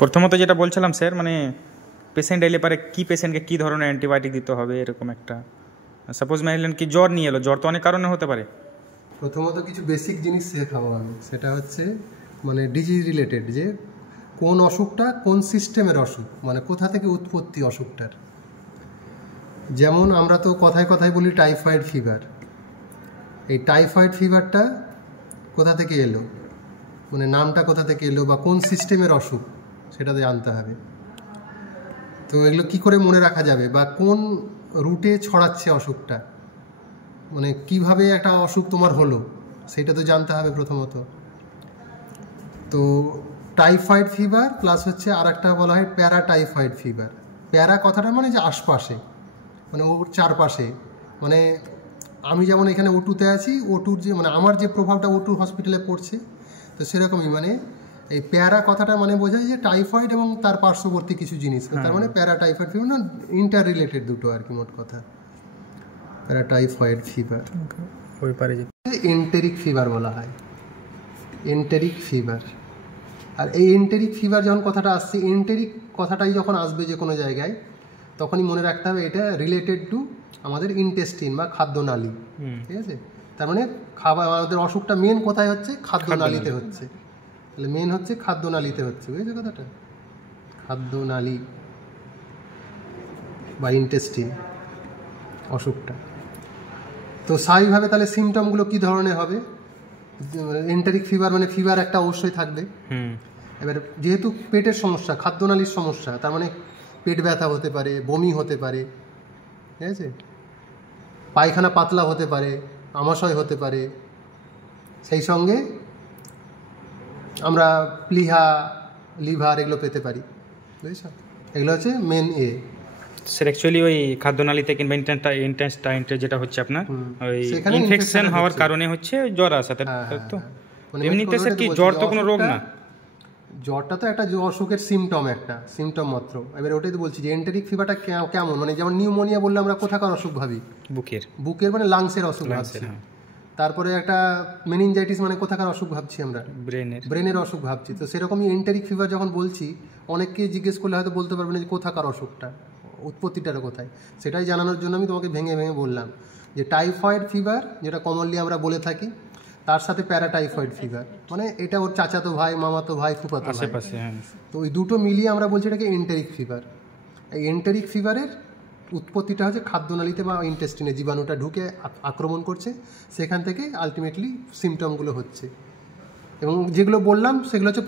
প্রথমত যেটা বলছিলাম স্যার, মানে পেশেন্ট এলে পারে কি পেশেন্টকে কী ধরনের অ্যান্টিবায়োটিক দিতে হবে, এরকম একটা সাপোজ মানলেন কি জ্বর নিয়ে এলো, জ্বর তো অনেক কারণে হতে পারে। প্রথমত কিছু বেসিক জিনিস শেখাবো আমি, সেটা হচ্ছে মানে ডিজিজ রিলেটেড, যে কোন অসুখটা কোন সিস্টেমের অসুখ, মানে কোথা থেকে উৎপত্তি অসুখটার। যেমন আমরা তো কথায় কথায় বলি টাইফয়েড ফিভার, এই টাইফয়েড ফিভারটা কোথা থেকে এলো, মানে নামটা কোথা থেকে এলো বা কোন সিস্টেমের অসুখ সেটা জানতে হবে। তো এগুলো কি করে মনে রাখা যাবে, বা কোন রুটে ছড়াচ্ছে অসুখটা, মানে কিভাবে একটা অসুখ তোমার হলো সেটা তো জানতে হবে প্রথমত। তো টাইফয়েড ফিভার প্লাস হচ্ছে আর একটা বলা হয় প্যারাটাইফয়েড ফিভার। প্যারা কথাটা মানে যে আশপাশে, মানে ওর চারপাশে, মানে আমি যেমন এখানে ওটুতে আছি, ওটুর যে মানে আমার যে প্রভাবটা ওটু হসপিটালে পড়ছে, তো সেরকমই মানে এই প্যারা কথাটা মানে বোঝায় যে টাইফয়েড এবং তার পার্শ্ববর্তী কিছু জিনিস, তার মানে প্যারাটাইফয়েড ফিভার, না ইন্টার রিলেটেড দুটো আর কি, মোট কথা প্যারাটাইফয়েড ফিভার। ওই পারে এন্টেরিক ফিভার বলা হয়, এন্টেরিক ফিভার। আর এই এন্টেরিক ফিভার যখন কথাটা আসছে, এন্টেরিক কথাটাই যখন আসবে যে কোনো জায়গায়, তখনই মনে রাখতে হবে এটা রিলেটেড টু আমাদের ইন্টেস্টিন বা খাদ্যনালী, ঠিক আছে। তার মানে খাবার, আমাদের অসুখটা মেন কোথায় হচ্ছে, খাদ্যনালীতে হচ্ছে। তাহলে মেন হচ্ছে খাদ্যনালীতে হচ্ছে, বুঝেছো কথাটা, খাদ্যনালী বা ইন্টেস্টিন অসুখটা। তো স্বাভাবিকভাবে তাহলে সিমটমগুলো কী ধরনের হবে, এন্টেরিক ফিভার মানে ফিভার একটা অবশ্যই থাকবে। এবার যেহেতু পেটের সমস্যা, খাদ্যনালীর সমস্যা, তার মানে পেট ব্যথা হতে পারে, বমি হতে পারে, ঠিক আছে, পায়খানা পাতলা হতে পারে, আমাশয় হতে পারে, সেই সঙ্গে আমরা প্লিহা, লিভার এগুলো পেতে পারি, বুঝেছ। এগুলো হচ্ছে মেন স্যার অ্যাকচুয়ালি ওই খাদ্যনালীতে কিংবা ইন্টেস্টাইনটা যেটা হচ্ছে আপনার ওই ইনফেকশন হওয়ার কারণে হচ্ছে জ্বর আসা, তো এমনিতে স্যার কি জ্বর তো কোনো রোগ না, জ্বরটা তো একটা অসুখের সিমটম, একটা সিমটম মাত্র। এবার ওটাই তো বলছি যে এন্টেরিক ফিভারটা কেমন, মানে যেমন নিউমোনিয়া বললে আমরা কোথাকার অসুখ ভাবি, বুকের মানে লাংসের অসুখ ভাবছি। তারপরে একটা মেনিনজাইটিস মানে কোথাকার অসুখ ভাবছি আমরা, ব্রেনের অসুখ ভাবছি। তো সেরকমই এন্টেরিক ফিভার যখন বলছি, অনেককে জিজ্ঞেস করলে হয়তো বলতে পারবে না যে কোথাকার অসুখটা, উৎপত্তিটার কোথায়, সেটাই জানানোর জন্য আমি তোমাকে ভেঙে ভেঙে বললাম যে টাইফয়েড ফিভার যেটা কমনলি আমরা বলে থাকি, তার সাথে প্যারাটাইফয়েড ফিভার, মানে এটা ওর চাচাতো ভাই, মামাতো ভাই, ফুফাতো ভাই, তো ওই দুটো মিলিয়ে আমরা বলছি এটাকে এন্টেরিক ফিভার। এই এন্টেরিক ফিভারের উৎপত্তিটা হচ্ছে খাদ্যনালীতে বা ইন্টেস্টিনে জীবাণুটা ঢুকে আক্রমণ করছে, সেখান থেকে আলটিমেটলি সিমটমগুলো হচ্ছে। এবং যেগুলো বললাম সেগুলো হচ্ছে